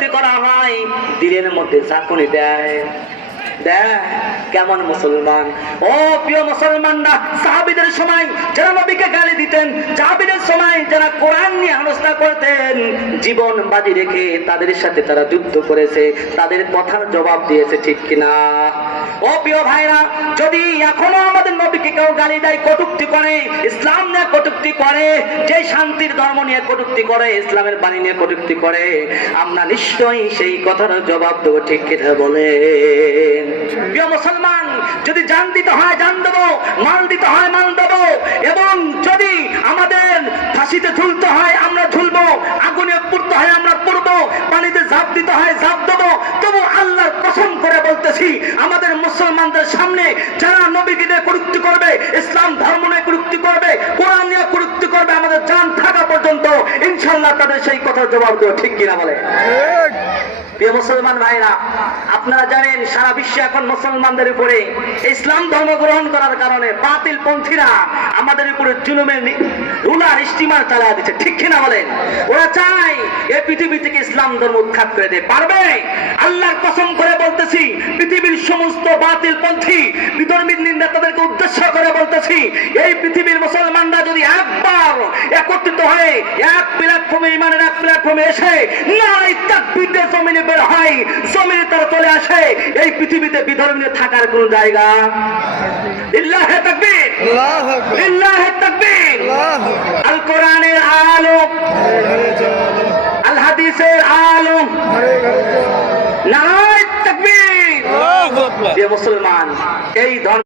কটূক্তি করা হয়, দিলের মধ্যে ঝাঁকুনি দেয়। কেমন মুসলমান? ও প্রিয় মুসলমানরা, সাহাবীদের সময় যারা নবীকে গালি দিতেন, সাহাবীদের সময় যারা কোরআন নিয়ে আলোচনা করতেন, জীবন বাজি রেখে তাদের সাথে তারা যুদ্ধ করেছে, তাদের কথার জবাব দিয়েছে, ঠিক কিনা? ও প্রিয় ভাইরা, যদি এখনো আমাদের নবীকে কেউ গালি দেয়, কটূক্তি করে, ইসলাম নিয়ে কটূক্তি করে, যে শান্তির ধর্ম নিয়ে কটূক্তি করে, ইসলামের বাণী নিয়ে কটূক্তি করে, আমরা নিশ্চয়ই সেই কথার জবাব দেবো, ঠিক কিনা বলেন? প্রিয় মুসলমান, যদি জান দিতে হয় জান দেবো, মাল দিতে হয় মাল দেবো, এবং যদি আমাদের ফাঁসিতে ঝুলতে হয় আমরা ঝুলবো, আগুনে পুড়তে হয় আমরা পুড়বো, পানিতে ঝাঁপ দিতে হয় ঝাঁপ দেবো। তবু আল্লাহর কসম করে বলতেছি, আমাদের মুসলমানদের সামনে যারা নবীকে নিয়ে কটূক্তি করবে, ইসলাম ধর্ম নিয়ে কটূক্তি করবে, কোরআন নিয়ে কটূক্তি করবে, আমাদের জান থাকা পর্যন্ত ইনশাআল্লাহ তাদের সেই কথার জবাব দেবো, ঠিক কিনা বলে? প্রিয় মুসলমান ভাইরা, আপনারা জানেন সারা বিশ্বে এখন মুসলমানদের উপরে ইসলাম ধর্ম গ্রহণ করার কারণে বাতিল পন্থীরা আমাদের উপরে জুলুমের রুলার স্টিমার চালা দিচ্ছে, ঠিক কিনা বলেন? ওরা চায় এই পৃথিবী থেকে ইসলাম ধর্ম উৎখাত করে দেয়। পারবে? আল্লাহর কসম করে বলতেছি, পৃথিবীর সমস্ত বাতিল পন্থী বিধর্মীর নিন্দা তাদেরকে উদ্দেশ্য করে বলতেছি, এই পৃথিবীর মুসলমানরা যদি একবার একত্রিত হয়ে এক প্ল্যাটফর্মে, ইমানের এক প্ল্যাটফর্মে এসে নারায়ে তাকবীরের জমিনে বের হয়, জমিনে তারা চলে আসে, এই পৃথিবীতে বিধর্মী থাকার কোন জায়গা? লিল্লাহি তাকবীর, লিল্লাহি তাকবীর। আল কোরআনের আলো, আল হাদিসের আলো, নারায়ে তাকবীর। যে মুসলমান এই ধর্ম